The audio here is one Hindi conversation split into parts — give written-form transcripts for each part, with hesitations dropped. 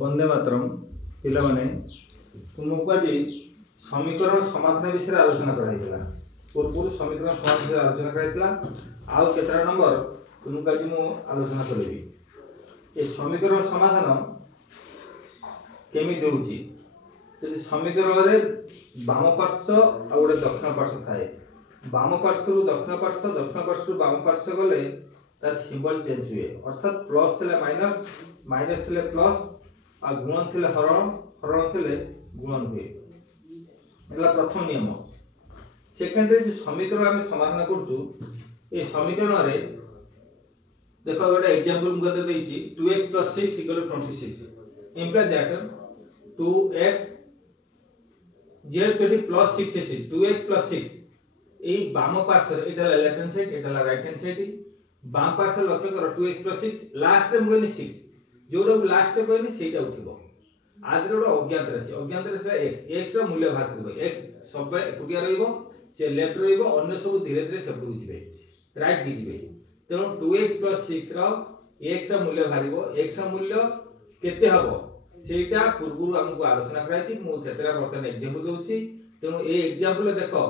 वंदे मातरम पिला माने तुमको आज समीकरण समाधान विषय आलोचना कराइला पूर्व समीकरण समाधान विषय आलोचना कराइला आउ केतरा नंबर तुमको आज मु आलोचना करेबी ए समीकरण समाधान केमी देउची यदि समीकरण रे वाम पार्श्व आ गोटे दक्षिण पार्श्व थाए वाम पार्श्व रु दक्षिण पार्श्व वाम पार्श्व गले तार सिंबल चेंज हुए अर्थात प्लस थिले माइनस माइनस थिले प्लस आ गुणन थिले हरण हरण थिले गुणन हुए एला प्रथम नियम। सेकंड रे जो समीकरण हम समाधान करजु ए समीकरण रे देखो गोटे एग्जांपल हम गते देछि 2x + 6 = 26 imply that 2x J two plus 6 अछि 2x + 6 ए वाम पार्श्व एटा लेफ्ट हैंड साइड एटा राइट हैंड साइड वाम पार्श्व लक्ष्य कर 2x + 6 लास्ट में गनी 6 जोडो लास्ट गनी सेटा उठिबो आदर गोटे अज्ञात राशि x रो मूल्य बाहर करबो x सब एकुटिया रहइबो से लेफ्ट रहइबो अन्य सब धीरे धीरे सेपटु जिवे राइट की जिवे तेनो 2x + 6 रो x रो मूल्य बाहरिबो x रो मूल्य केते हबो सेटा पूर्वरु हमकु आलोचना कराइछि मु केतरा बर्तन एग्जांपल दोछि तेनो ए एग्जांपल देखो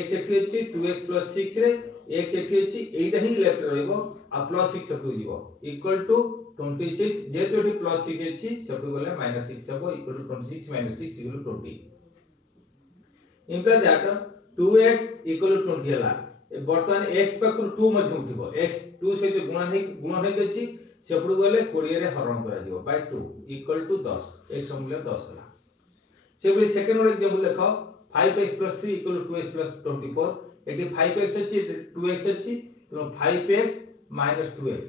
x एठी अछि 2x + 6 रे x एठी अछि एटा ही लेफ्ट रहइबो आ +6 सेपटु जिवो इक्वल टू 26 जेतो एठी +6 अछि सेपटु गले -6 हबो equal to 26 - 6 = 20 imply that 2x = 20 हला वर्तमान x पाखु 2 मध्ये उठिबो x 2 सहित गुणन हे अछि सेपटु गले 20 रे हरण करा जिवो बाय 2 इक्वल टू 10 x मूल्य 10 हला सेबे सेकंड वन एग्जांपल देखो 5x + 3 = 2x + 24 एटी 5x अछि 2x अछि तो 5x - 2x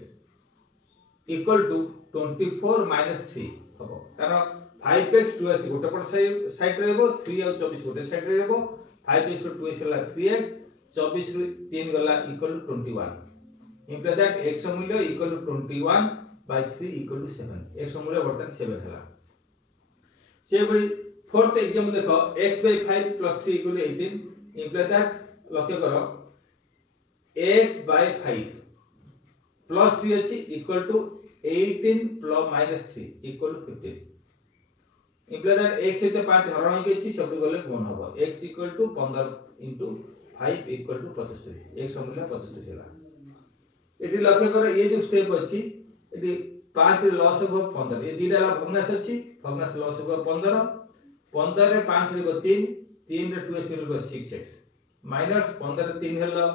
equal to 24 - 3 हबो कारण 5x 2x गोटे पर साइड रहबो 3 और 24 गोटे साइड रहबो 5x रो 2x हला 3x 24 रो 3 गला equal to 21 imply that x मूल्य equal to 21 by 3 equal to 7 x मूल्य वर्तमान 7 हला से बली फोर्थ एग्जांपल देखो x by 5 + 3 equal to 18 imply that लक्ष्य करो x by 5 plus 3 अछि equal to 18 plus minus 3 equal to 15 imply that x सहित 5 हरण होई अछि सब गले गुण हबो x equal to 15 into 5 equal to 75 x मूल्य 75 होला एठी लक्ष्य करो ये जो स्टेप अछि एठी 5 रे लॉस हो 15 ये दीटा ला भग्नांश अछि भग्नांश लॉस हो 15 15 रे 5 रे 3 3 रे 2x रे 6x माइनस 15 रे 3 हलो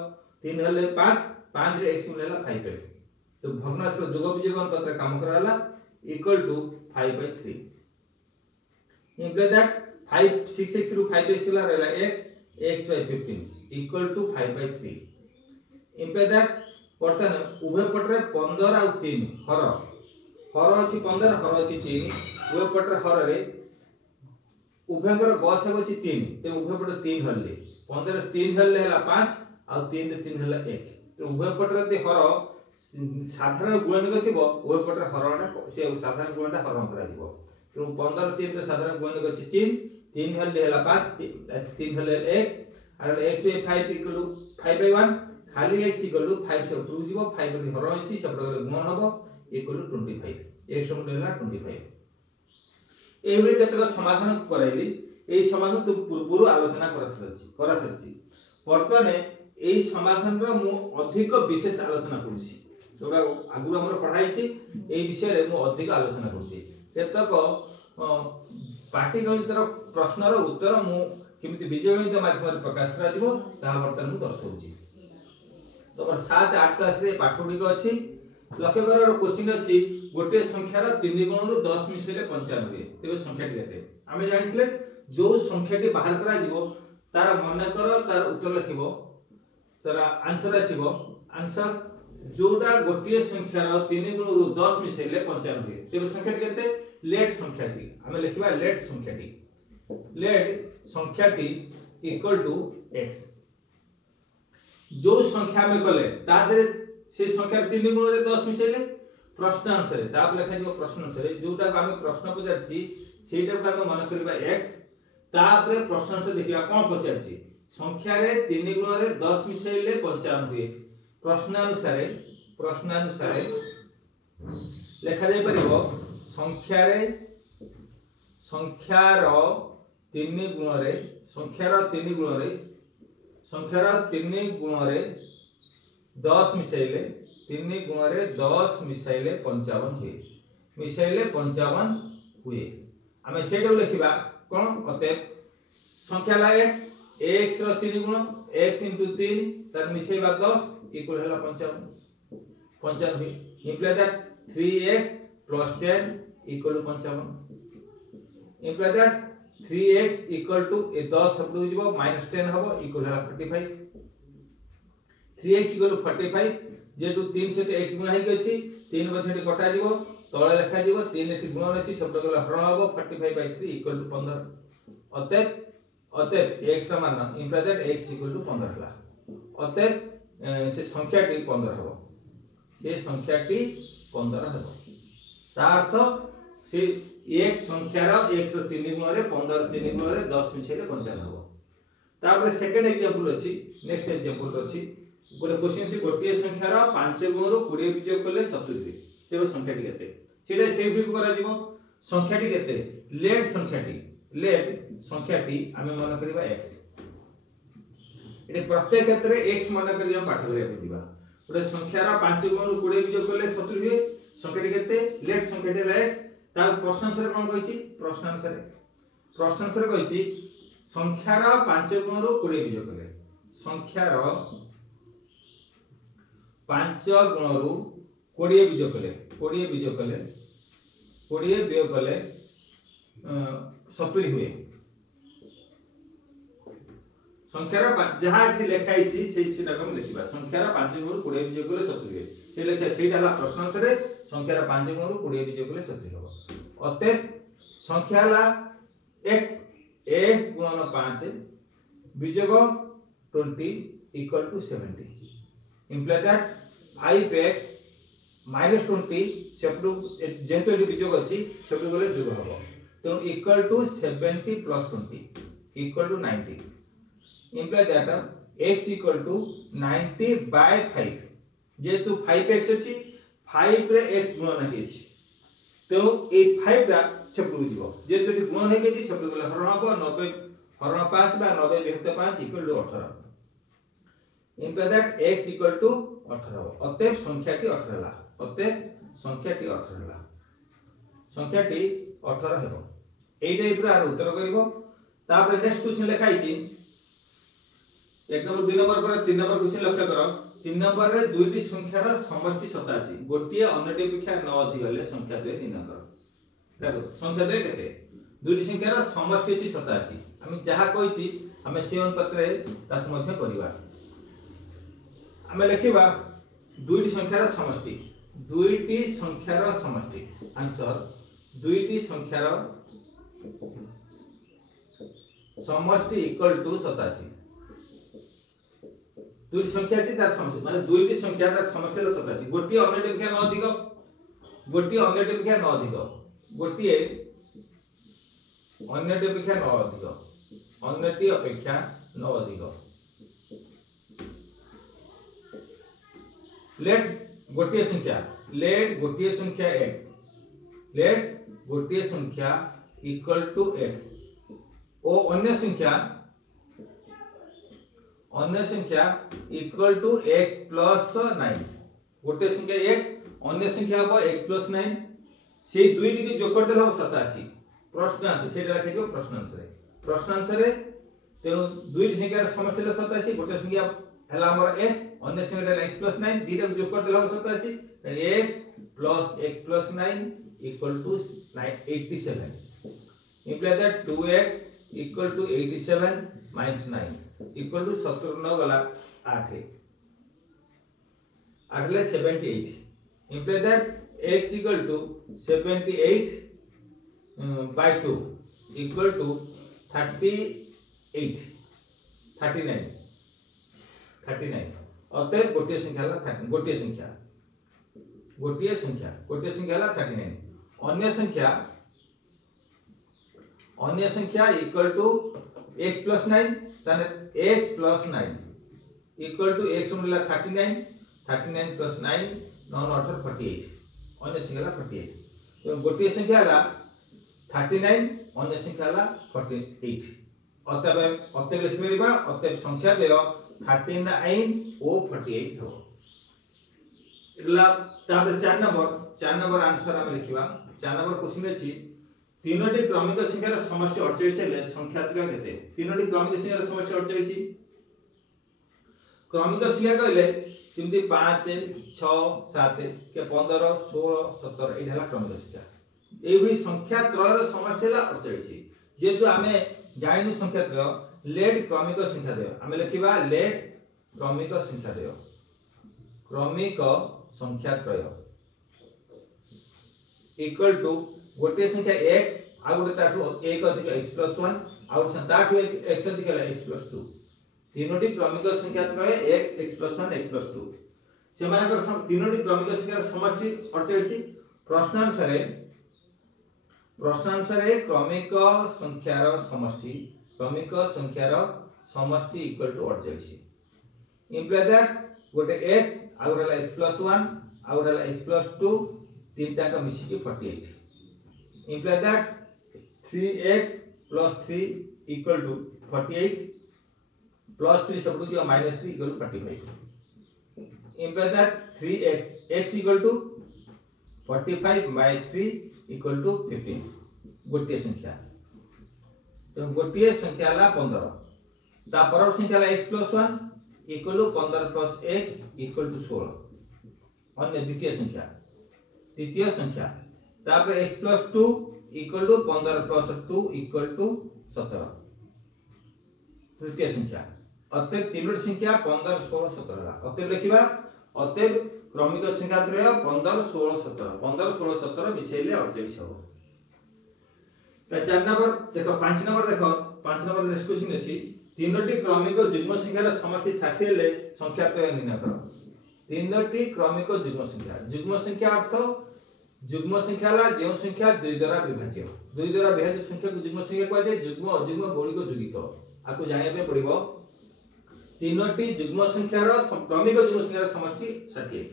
3 हले 5 5 रे x मूल्य हला 5x तो भग्नांश रो जोग विजोग अनुपात काम कराला equal to 5/3 imply that 5 6x रो 5x हला रहला x by 15 equal to 5/3 imply that वर्तन उभय पटरे 15 और 3 हर हर अछि 15 हर अछि 3 उभय पटरे हर रे उभयकर गस अछि 3 ते उभय पटरे 3 हल्ले 15 3 हल्ले हला 5 और 3 रे 3 हला 1 तो उभय पटरे दे हर साधारण गुणन गतिबो उभय पटरे हरणा से साधारण गुणनटा हरण करा दिबो तो 15 3 रे साधारण गुणन गछि 3 3 हल्ले हला 5 3 हल्ले 1 और x by 5 equal to 5/1 खाली x equal to 5 से ऊपर जिवो 5 रे हरण होछि सब गुणन हबो equal to 25 x मूल्य हला 25 एही बेले केतक समाधान कराइली एही समाधान तो पूर्वरु आलोचना करा सच्ची वर्तमान एही समाधान रो मु अधिक विशेष आलोचना करूछि जोडा आगु हमर पढाई छी एही विषय रे मु अधिक आलोचना करूछि केतक पाठ्यगणित रो प्रश्न रो उत्तर मु केमिति बीजगणित माध्यम रे प्रकाश करा दिबो ता वर्तमान मु दर्शाउछि तोर 7 8 क्लास रे पाठोडी को अछि लक्ष्य कर क्वेश्चन अछि गोटे संख्या रो 3 गुण रो 10 मिसले 95 तेबे संख्या केते हमें जानिथिले जो संख्या टी बाहर करा दिबो तार मन कर तार उत्तर लिखिबो तार आंसर आछिबो आंसर जोटा गोटे संख्या रो 3 गुण रो 10 मिसले 95 तेबे संख्या टी केते लेट संख्या टी हमें लिखिबा लेट संख्या टी इक्वल टू x जो संख्या में कले ता दरे से संख्या 3 गुण रे 10 मिसले प्रश्न आंसर ताप लिखा दिबो प्रश्न आंसर जोटा को हमें प्रश्न पचारछि सेटा को हमें मन करबा x तापरे प्रश्न आंसर देखिबा कोन पचारछि संख्या रे 3 गुण रे 10 मिसले 95 प्रश्न अनुसार लिखा जाय परिबो संख्या रे संख्यार तीन गुण रे संख्यार तीन गुण रे 10 मिसाइले 3 गुण रे 10 मिसाइले 55 हुए मिसाइले 55 हुए आमे सेडो लिखिबा कोन अते संख्या ला x रो 3 गुण x * 3 तार मिसाइबा 10 इक्वल हला 55 हुए imply that 3x + 10 equal 55 imply that 3x equal to 10 सब हो जिवो -10 हबो इक्वल हला 45 3x इक्वल 45 जेटू 3 से x गुणा हे गछि 3 बथेटी कटा जिवो तळे लेखा जिवो 3 एठी गुणन अछि शब्द गला हरण हबो 45/3 इक्वल टू 15 अतएव x रा मान imply that x equal to 15 हला अतएव से संख्याटी 15 हबो से संख्याटी 15 हबो ता अर्थ से x संख्यार x रो 3 गुण रे 15 3 गुण रे 10 मिसेले 55 हबो तापर सेकंड एग्जांपल अछि नेक्स्ट एग्जांपल अछि गोटे क्वेश्चन अछि गोटिए संख्यार 5 गुण रो 20 विजय करले 70 तेबे संख्याटी केते सेटा सेव भी करा जीवो संख्याटी केते लेट संख्याटी आमे मन करबा x एटे प्रत्येक क्षेत्र रे x मन करिया पाठ करिया दिबा गोटे संख्यार 5 गुण रो 20 विजय करले 70 हुए संख्याटी केते लेट संख्याटी ला x ता प्रश्न अनुसार कोन कहिछि प्रश्न अनुसार कहिछि संख्यार 5 गुण रो 20 विजय करले संख्यार 5 गुण रो 20 विजय करले 20 विजय करले 70 हुए संख्यार जहा एठी लिखाई छी सेही सीटा हम लिखिबा संख्यार 5 गुण रो 20 विजय करले 70 हुए से लिखा सेटा ला प्रश्न अनुसार संख्यार 5 गुण रो 20 विजय करले 70 हबो अतः संख्या ला x गुणन 5 विजोग 20 equal to 70 imply that 5x - 20 सेपटू जेतो एटी विजोग अछि सेपटू गले जोग हबो तो equal to 70 + 20 equal to 90 imply that x equal to 90/5 जेतु 5x अछि 5 रे x गुणन हेछि तो ए 5 रा सेपटू जीवो जेतु एटी गुणन हे गेछि सेपटू गले हरण हबो 90 हरण 5 बा 90 विभक्त 5 equal to 18 imply that x equal to 18 हबो अतः संख्याटी 18 ला संख्याटी 18 हेबो एई टाइप रा उत्तर करिवो तापर नेक्स्ट क्वेश्चन लिखाई छी 1 नंबर 2 नंबर पर 3 नंबर क्वेश्चन लक्ष्य करो 3 नंबर रे दुईटी संख्यार समष्टि 87 गोटिए अन्यटी अपेक्षा 9 अधिक हले संख्या 2 निर्णय करो देखो संख्या 2 केते दुईटी संख्यार समष्टि अछि 87 हम जहा कहि छी हम से अनुपात रे ताक मध्ये करिवा हम लिखिबा दुईटी संख्यार समष्टि आंसर दुईटी संख्यार समष्टि इक्वल टू 87 दुईटी संख्या ती तार समष्टि माने दुईटी संख्या तार समष्टि 87 गोटिए अन्यटी अपेक्षा 9 अधिक गोटिए अन्यटी अपेक्षा 9 अधिक गोटिए अन्यटी अपेक्षा 9 अधिक अन्यटी अपेक्षा 9 अधिक लेट गोटिए संख्या x लेट गोटिए संख्या इक्वल टू x ओ अन्य संख्या इक्वल टू x प्लस 9 गोटे संख्या x अन्य संख्या हो x प्लस 9 से दुईटी के जोड़ देला 87 प्रश्न आते सेटा लिखियो प्रश्न आंसर तेनु दुईटी संख्यार समष्टि 87 गोटे संख्या हला हमर x अन्य संख्या x प्लस 9 दीटा जोड़ कर देला 87 x plus x plus 9 equal to 87 imply that 2x equal to 87 minus 9 equal to 70 न गला 8 ले 78 imply that x equal to 78 by 2 equal to 39 अतः गोटिए संख्या ला 30 गोटिए संख्या ला 39 अन्य संख्या इक्वल टू x प्लस 9 ताने x plus 9 equal to x गुणिला 39 प्लस 9 9 8 48 अन्य संख्या ला 48 तो गोटिए संख्या ला 39 अन्य संख्या हला 48 अतएव लिखि परिबा अतएव संख्या देय 39 ओ 48 हो इला तापर 4 नंबर आंसर हम लिखिबा 4 नंबर क्वेश्चन अछि तीनोटी क्रमिक संख्यार समष्टि 48 हेले संख्या त्रय केते तीनोटी क्रमिक संख्यार समष्टि 48 क्रमिक संख्या कहले जेमति 5 6 7 के 15 16 17 एटा हला क्रमिक संख्या एभली संख्या त्रयर समष्टि हला 48 जेतु आमे जाइनु संख्या त्रय लेट क्रमिक संख्या देय आमे लिखिबा लेट क्रमिक संख्या देय क्रमिक संख्या त्रय इक्वल टू गोटे संख्या x आ गोटे ताठू 1 अधिक x + 1 आ गोटे ताठू x अधिक x + 2 तीनोटी क्रमिक संख्या त्रय x + 1 x + 2 सेमानकर तीनोटी क्रमिक संख्यार समष्टि 48 प्रश्नानुसारे क्रमिक संख्यार समष्टि इक्वल टू 48 इंप्लाई दैट गोटे x आ गोटे x + 1 आ गोटे x + 2 तीनटा का मिसी के 48 imply that 3x + 3 equal to 48 plus 3 सब जो -3 equal to 45 imply that 3x x equal to 45 by 3 equal to 15 गोटे संख्या तो गोटे संख्या ला 15 ता परर संख्या ला x + 1 equal to 15 + 1 equal to 16 अन्य द्वितीय संख्या तृतीय संख्या तापर x + 2 equal to 15 + 2 equal to 17 तृतीय संख्या अतएव तीनोटी संख्या 15 16 17 ला अतएव लिखिबा अतएव क्रमिक संख्या त्रय 15 16 17 15 16 17 मिसेले 48 हो ता 4 नंबर देखो 5 नंबर देखो 5 नंबर नेक्स्ट क्वेश्चन अछि तीनोटी क्रमिक युग्म संख्यार समष्टि 60 हेले संख्या त्रय निर्णय करो तीनोटी क्रमिक युग्म संख्या अर्थ युग्म संख्या ला जो संख्या 2 द्वारा विभाज्य संख्या को युग्म संख्या कहै छै युग्म अयुग्म बौलिक जुगित आको जानिया पे पड़िबो तीनोटी युग्म संख्यार क्रमिक युग्म संख्यार समष्टि 60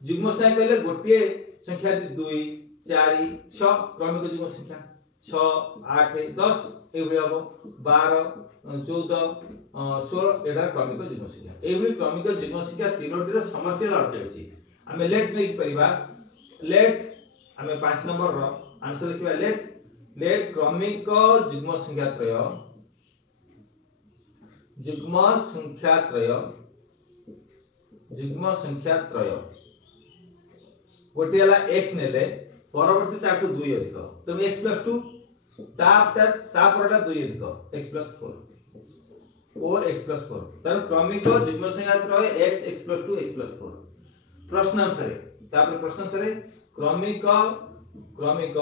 युग्म संख्या कहले गोटिए संख्या 2 4 6 क्रमिक युग्म संख्या 6 8 10 एबे हबो 12 14 16 एटा क्रमिक युग्म संख्या एबे क्रमिक युग्म संख्या तीनोटीर समष्टि 48 हमें लेट लिख परिबा लेट हमें 5 नंबर रो आंसर लिखिबा लेट क्रमिक युग्म संख्या त्रय गोटे हला x नेले परवर्ती ताकू 2 अधिक तो x + 2 ता परटा 2 अधिक x + 4 और x + 4 तर क्रमिक युग्म संख्या त्रय x + 2 x + 4 प्रश्न अनुसार तापर प्रश्न अनुसार क्रमिक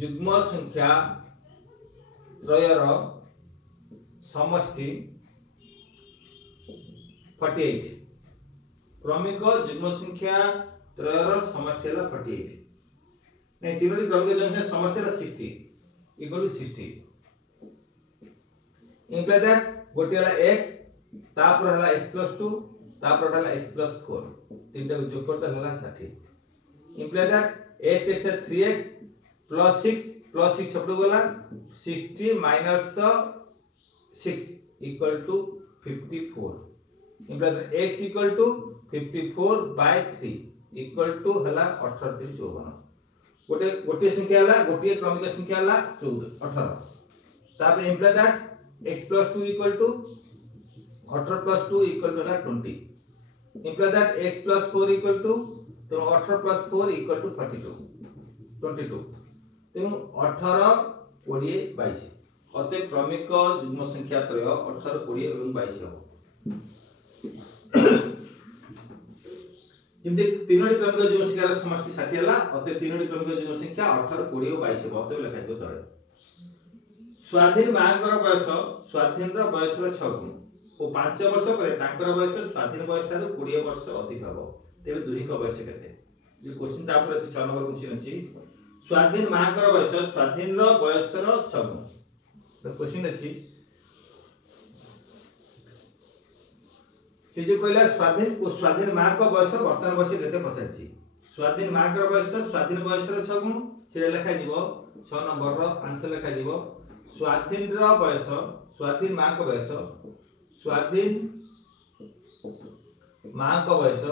युग्म संख्या त्रयर समष्टि 48 क्रमिक युग्म संख्या त्रयर समष्टि हला 48 नै तीनोटी क्रमिक युग्म संख्या समष्टि हला 60 इक्वल टू 60 इंप्लाई दैट गोटे हला x तापर हला x + 2 तापर हला x + 4 तीनटा को जोग करता हला 60 इंप्लाई दैट x 3x + 6 सब गला 60 - 6 equal to 54 imply that x equal to 54 by 3 equal to हला 18 3 54 गोटे संख्या हला गोटे क्रमिक संख्या हला 14 18 तापर imply that x + 2 equal to 18 + 2 equal to हला 20 imply that x + 4 equal to तो 18 + 4 इक्वल टू 42 22 तेनु 18 20 22 अतः क्रमिक युग्म संख्या त्रय 18 20 एवं 22 हो जिमते तीनोटी क्रमिक युग्म संख्यार समष्टि 60 हला अतः तीनोटी क्रमिक युग्म संख्या 18 20 और 22 हो अतः लिखा जो तळे स्वाधीन मांकर बयस 6 गुण ओ 5 वर्ष परे तांकर बयस स्वाधीन बयस ठाରୁ 20 वर्ष अधिक हबो तेबे दुही को बयस केते जे क्वेश्चन ता पर 6 नंबर क्वेश्चन अछि स्वाधीन मांकर बयस स्वाधीन रो बयस 6 गुण तो क्वेश्चन अछि से जे कहला स्वाधीन मां को बयस वर्तमान बयस केते पछाछि स्वाधीन मां को बयस स्वाधीन बयस 6 गुण से लेखा दिबो 6 नंबर रो आंसर लेखा दिबो स्वाधीन बयस स्वाधीन माँ का बयस स्वाधीन माँ का बयस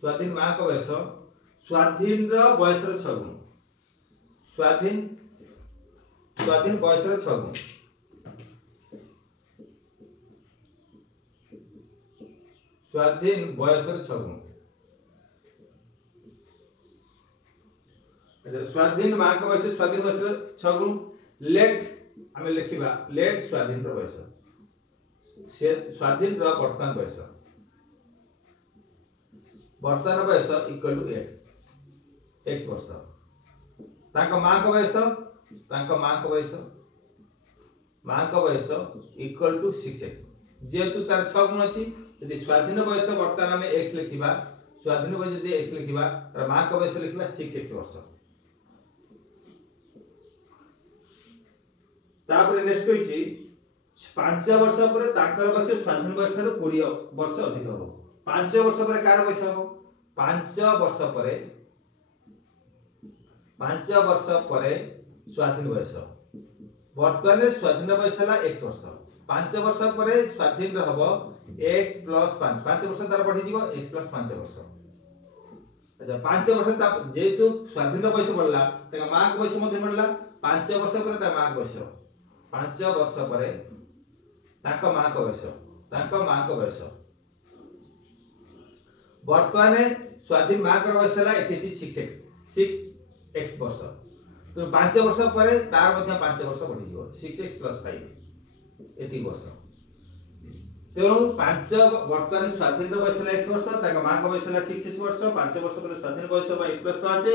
स्वाधीन माँ का बयस स्वाधीन बयस 6 गुण स्वाधीन स्वाधीन बयस 6 गुण स्वाधीन बयस 6 गुण अच्छा स्वाधीन माँ का बयस स्वाधीन बयस 6 गुण लेट आम लिखा लेट स्वाधीन बयस से स्वाधीन वर्तमान बयस इक्वल टू एक्स एक्स वर्ष तांका माँ का बयस इक्वल टू 6x जेहेतु तार 6 गुण अच्छी यदि स्वाधीन बयस वर्तमान आम एक्स लिखा स्वाधीन बयस यदि एक्स लिखा तार माँ का बयस लिखा 6x वर्ष तापर नेक्स्ट कहिछि 5 वर्ष पर ताकर बयस स्वाधीन बयस ठाରୁ 20 वर्ष अधिक हो 5 वर्ष पर कार बयस हो 5 वर्ष पर स्वाधीन बयस वर्तमान स्वाधीन बयस हला x वर्ष 5 वर्ष पर स्वाधीन रहबो x + 5 5 वर्ष तार बढ़ी जीवो x + 5 वर्ष अच्छा 5 वर्ष ता जेतु स्वाधीन बयस बढ़ला तका मां के बयस मध्ये बढ़ला 5 वर्ष पर ता मां के बयस 5 वर्ष पर ताका मां के बयस वर्तमान स्वाधीन मां के बयस हला एठी 6x वर्ष तो 5 वर्ष पर तार मध्ये 5 वर्ष बढ़ी जीवो 6x + 5 एति वर्ष तेणु 5 वर्तमान स्वाधीन बयस हला x वर्ष ताका मां के बयस हला 6x वर्ष 5 वर्ष पर स्वाधीन बयस बा x + 5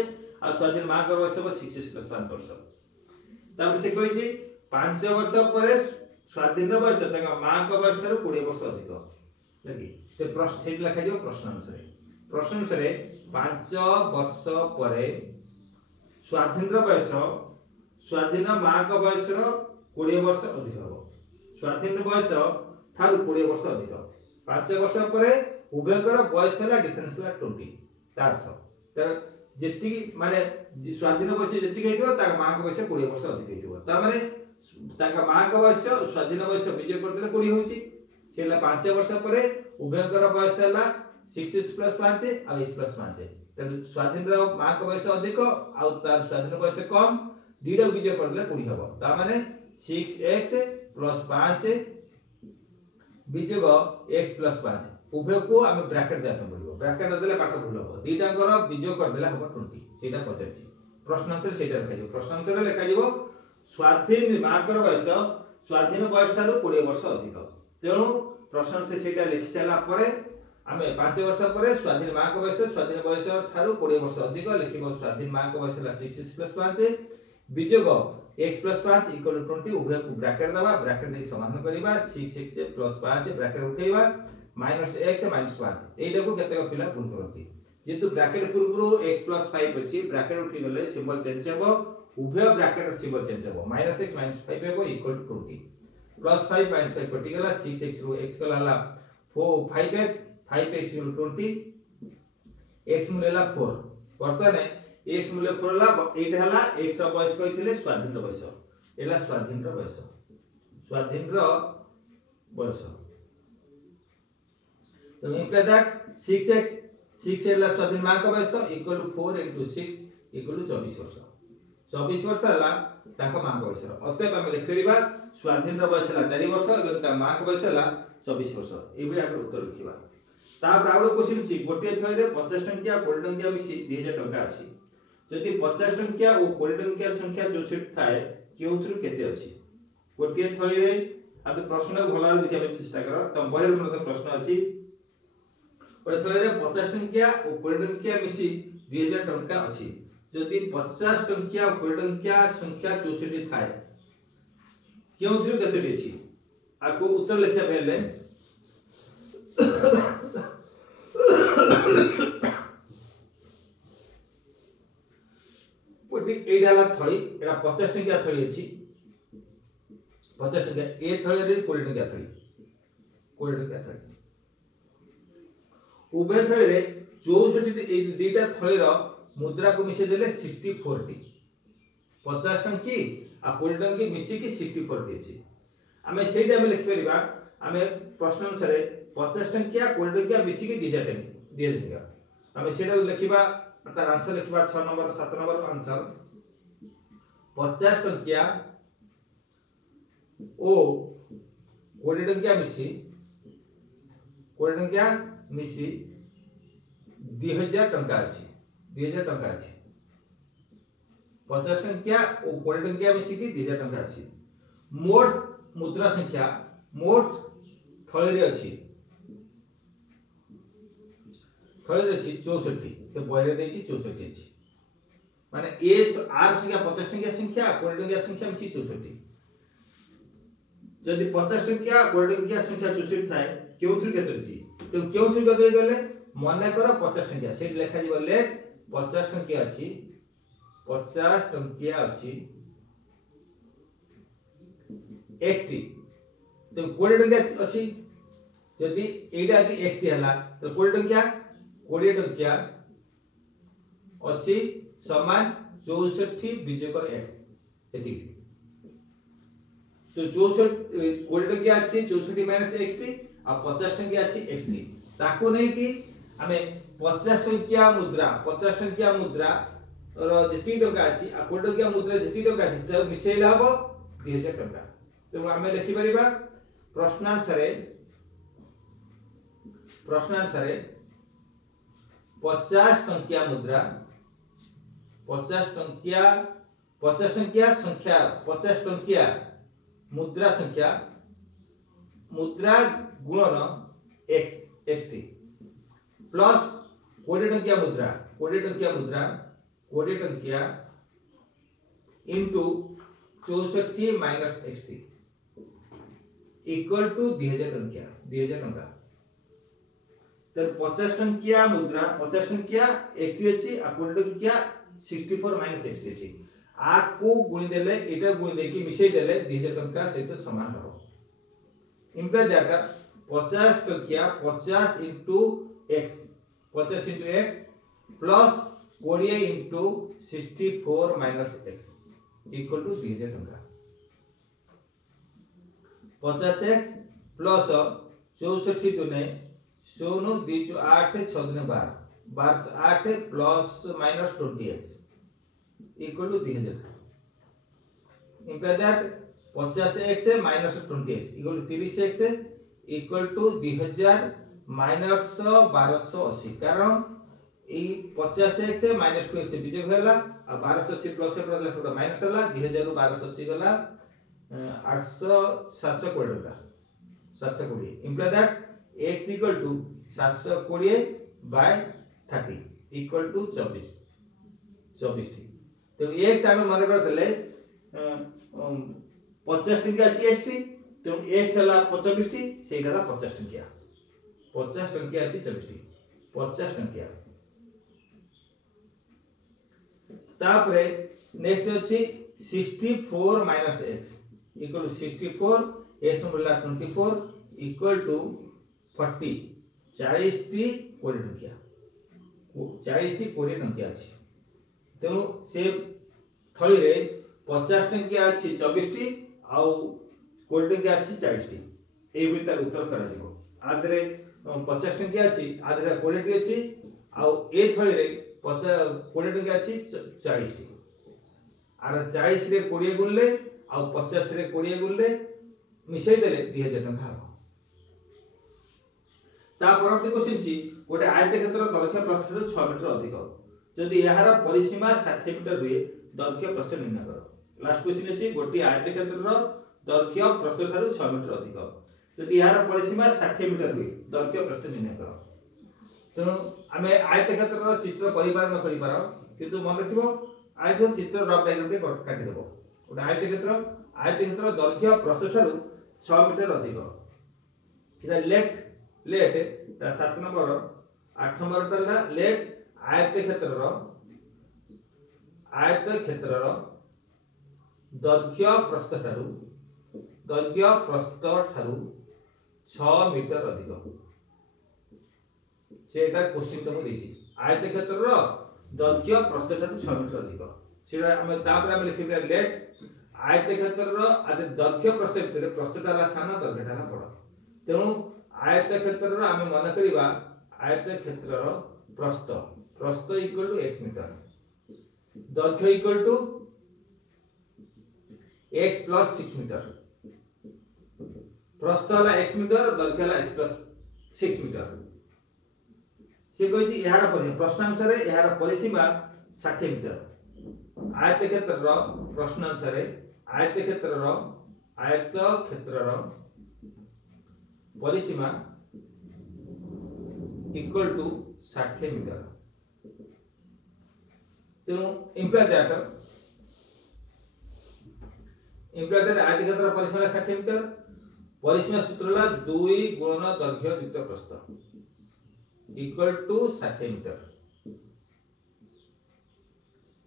आ स्वाधीन मां के बयस बा 6x + 5 वर्ष तापर से कहिछि 5 वर्ष पर स्वाधीन बयस ताका मां के बयस ठाରୁ 20 वर्ष अधिक लगी ते प्रश्न ठीक लिखा दियो प्रश्न अनुसार 5 वर्ष पर स्वाधीन बयस स्वाधीन मां के बयस 20 वर्ष अधिक हो स्वाधीन बयस ठारू 20 वर्ष अधिक 5 वर्ष पर उभयकर बयस हला डिफरेंस हला 20 ता अर्थ तर जेति माने स्वाधीन बयस जेति हेइतो ता मां के बयस 20 वर्ष अधिक हेइतो ता माने ताका मां के बयस स्वाधीन बयस विजय करते 20 होची सेला 5 वर्ष पर उभयकर बयस हला 6x + 5 आ x + 5 तर स्वाधीन मां के बयस अधिक आ तार स्वाधीन बयस कम दीडा विजय करले 20 हबो ता माने 6x + 5 विजय x + 5 उभय को हम ब्रैकेट देता पड़िबो ब्रैकेट देले पाठ भूल हो दीटांगर विजय कर देला हबो 20 सेटा पचाछि प्रश्न उत्तर सेटा लिखा जिवो प्रश्न उत्तर लिखा जिवो स्वाधीन माकर बयस स्वाधीन बयस ठारू 20 वर्ष अधिक तेणु प्रश्न से सेटा लिखि साला परे आमे 5 वर्ष पर स्वाधीन मां का बयस स्वाधीन बयस ठारू 20 वर्ष अधिक लिखिबो स्वाधीन मां का बयस ला 6x + 5 विजय x + 5 = 20 उभय को ब्रैकेट दबा ब्रैकेट दे समाधान करिबा 6x + 5 ब्रैकेट उठेइबा -x -5 एटा को केते पिला भूल करथि जेतु ब्रैकेट पूर्वरो x + 5 अछि ब्रैकेट उठी गले सिंबल चेंज हेबो उभय ब्रैकेट सिंबल चेंज हेबो -x -5 हेबो = 20 +5 -5 कटि गला 6x रो x गला 5x 5x = 20 x मूल्य ला 4 वर्तने x मूल्य 4 ला एटा हला x रो बयस कहिथिले स्वाधीन बयस एला स्वाधीन बयस तो इम्प्लाई दैट 6x एला स्वाधीन मां का बयस इक्वल टू 4 * 6 इक्वल टू 24 वर्ष 24 वर्ष हला ताका मां का बयस अतएव हम लिखिबा स्वाधीन बयस हला 4 वर्ष एवं ता मां का बयस हला 24 वर्ष एबे हम उत्तर लिखिबा तापर आउडो क्वेश्चन छी गोटे थय रे 50 टंकिया 20 टंकिया मिसी 2000 टंका अछि जदि 50 टंकिया और 20 टंकिया संख्या 64 थाए केउथरु केते अछि गोटे थय रे आ प्रश्न को भलार बुझिया चेष्टा करो त बहेर मन प्रश्न अछि गोटे थय रे 50 टंकिया और 20 टंकिया मिसी 2000 टंका अछि जदि 50 टंकिया और 20 टंकिया संख्या 64 थाए केउथरु केते अछि आको उत्तर लिखिया बेले कोटी एडाला थळी एडा 50 टंकिया थळी अछि 50 टंकिया ए थळी रे 20 टंकिया थळी उभय थळी रे 64 ए दुईटा थळी रो मुद्रा को मिसे देले 64 टी 50 टंकी आ 20 टंकी मिसिकी 64 टी अछि आमे सेही टाइम लिखि परिबा आमे प्रश्न अनुसार 50 टंकिया 20 टंकिया मिसिकी 2000 टंकिया आमे सेटा लिखिबा तार आंसर लिखिबा 6 नंबर 7 नंबर आंसर 50 टंकिया ओ 20 टंकिया मिसी 20 टंकिया मिसी 2000 टंका अछि 2000 टंका अछि 50 टंकिया ओ 20 टंकिया मिसिकी 2000 टंका अछि मोट मुद्रा संख्या मोट थळी रे अछि 64 से बहरे देछि 64 अछि माने ए आर संख्या 50 टंकिया संख्या 20 टंकिया संख्या मिसी 64 जदि 50 टंकिया 20 टंकिया संख्या 64 थाए केउथु केते अछि तो केउथु केते गले मने कर 50 टंकिया से लेखा जीव लेट 50 टंकिया अछि 50 टंकिया अछि xt तो 20 टंकिया अछि जदि एटा यदि xt हला तो 20 टंकिया अछि समान 64 विजय कर x एति तो 64 20 टंकिया अछि 64 माइनस xt आ 50 टंकिया अछि xt ताको नै कि हमें 50 टंकिया मुद्रा रो जति टंका अछि आ 20 टंकिया मुद्रा जति टंका अछि त मिसेला हबो 2000 टंका तो हमें लिखि परिबा प्रश्नानुसार 50 टंकिया मुद्रा 50 टंकिया संख्या 50 टंकिया मुद्रा संख्या मुद्रा गुणन x xt प्लस 20 टंकिया into 64 minus xt equal to 2000 टंका तो 50 टंकिया मुद्रा 50 टंकिया xt अछि आ 20 टंकिया 64 माइनस xt अछि आ को गुणी देले एटा गुणी देकी मिसै देले 2000 टंका सहित समान हबो इंप्लाई दैट 50 टंकिया 50 into x 50 into x plus 20 into 64 minus x equal to 2000 टंका 50x plus 64 दुने 0 2 8 6 दुने 12 12 8 plus minus 20x equal to 2000 imply that 50x minus 20x equal to 30x equal to 2000 minus 1280 कारण ए 50x minus 2x विजय होला आ 1280 प्लस पड़ला सेटा माइनस होला 2000 रु 1280 गला 800 720 टका 720 imply that x equal to 720 by 30 equal to 24 ठीक तो x हमें मन करतले 50 टंकिया अछि xt तो x हला 25 टी सेटा हला 50 टंकिया अछि 24 टी 50 टंकिया तापरे नेक्स्ट अछि 64 minus x equal to 64 x बोला 24 equal to 40 40 टी 20 टंकिया 40 टी 20 टंकिया अछि तेनु से थळी रे 50 टंकिया अछि 24 टी आ 20 टंकिया अछि 40 टी ए भी तार उत्तर करा दिबो आदरे 50 टंकिया अछि आदरे 20 टी अछि आ ए थळी रे 20 टंकिया अछि 40 टी आर 40 रे 20 गुणले आ 50 रे 20 गुणले मिसै देले 2000 टंका हबो ता परवर्ती क्वेश्चन छी गोटे आयतक्षेत्र दैर्घ्य प्रस्थ 6 मीटर अधिक जदि यार परिसीमा 60 मीटर हुए दैर्घ्य प्रस्थ निर्णय करो लास्ट क्वेश्चन अछि गोटे आयतक्षेत्र दैर्घ्य प्रस्थ ठारू 6 मीटर अधिक जदि यार परिसीमा 60 मीटर हुए दैर्घ्य प्रस्थ निर्णय करो तेणु आमे आयतक्षेत्र चित्र परिवार न करि पारो किंतु मन रखिबो आयत चित्र रफ डायग्राम के काटि देबो गोटे आयतक्षेत्र दैर्घ्य प्रस्थ ठारू 6 मीटर अधिक फिर लेट 7 नंबर 8 नंबर टा लेट आयतक्षेत्र दैर्घ्य प्रस्थ ठारू 6 मीटर अधिक सेटा क्वेश्चन तुम देछि आयतक्षेत्र दैर्घ्य प्रस्थ ठारू 6 मीटर अधिक सेटा हम तापर हम लिखिबा लेट आयतक्षेत्र आदि दैर्घ्य प्रस्थ भितर प्रस्थटा सान दैर्घ्यटा बड़ तेणु आयतक्षेत्र आम मन करवा आयतक्षेत्र प्रस्थ प्रस्थ इक्वल टू x मीटर दैर्घ्य equal to x plus 6 metre प्रस्थ है x मीटर दैर्घ्य है x प्लस 6 मीटर से कही यार प्रश्नानुसार यार परिसीमा 60 मीटर आयतक्षेत्र प्रश्नानुसार आयतक्षेत्र परिसीमा इक्वल टू 60 मीटर तेणु इम्प्लाय दैट आयतक्षेत्र परिसीमा 60 मीटर परिसीमा सूत्र 2 गुणन दैर्घ्य युक्त प्रस्थ equal to 60 metre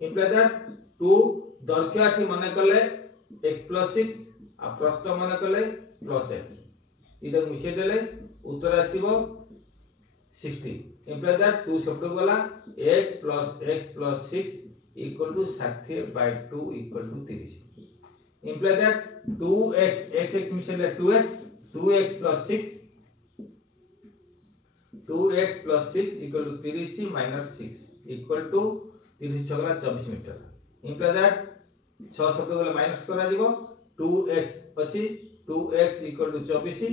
imply that 2 दैर्घ्य आठी मन कले x प्लस 6 आ प्रस्थ मन कले प्लस x इधर मिसे देले उत्तर आसीबो 60 इम्प्लाय दैट 2 शब्द गला x plus 6 equal to 60 by 2 equal to 30 imply that 2x x मिसे ले 2x plus 6 2x plus 6 equal to 30 minus 6 equal to 30 छगला 24 मीटर इम्प्लाय दैट 6 शब्द गला माइनस करा दिबो 2x अछि 2x equal to 24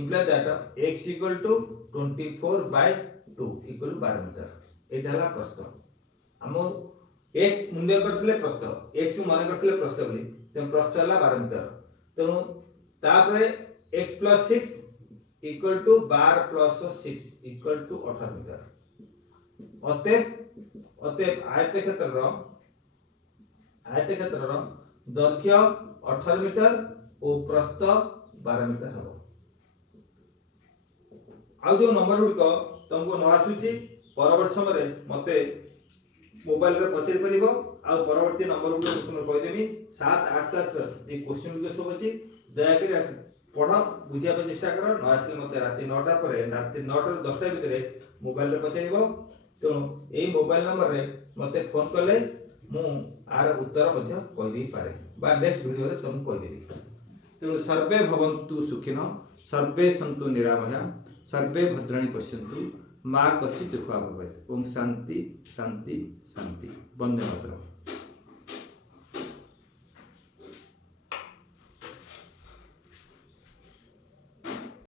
imply that x equal to 24 by 2 equal to 12 metre एटा हला प्रस्थ हम x मूल्य करथिले प्रस्थ x को माने करथिले प्रस्थ बोली ते प्रस्थ हला 12 मीटर तेनु तापरे x plus 6 equal to 12 plus 6 equal to 18 metre अतएव आयतक्षेत्र दैर्घ्य 18 मीटर और प्रस्थ 12 मीटर हबो आ जो नंबर गुड़िक तुमको न आसुची परवर्ती समय मते मोबाइल रे पचरि परिबो आ परवर्ती नंबर गुड़िक तुम कहि देबी 7 8 क्लास ए क्वेश्चन गुड़िक सब अछि दया करी पढ़ बुझिया पे चेष्टा करो न आसले मते राति 9टा परे राति 9 टा 10टा भितरे मोबाइल रे पचरिबो तेणु एई मोबाइल नंबर रे मते फोन करले मु आर उत्तर मध्य कहि दै पारे बा नेक्स्ट वीडियो रे सब कहि देबी तेणु सर्वे भवन्तु सुखिनो सर्वे सन्तु निरामया सर्वे भद्राणि पश्यन्तु मा कश्चित् दुःखः भवेत् ओम शांति शांति शांति वंदे मातरम्।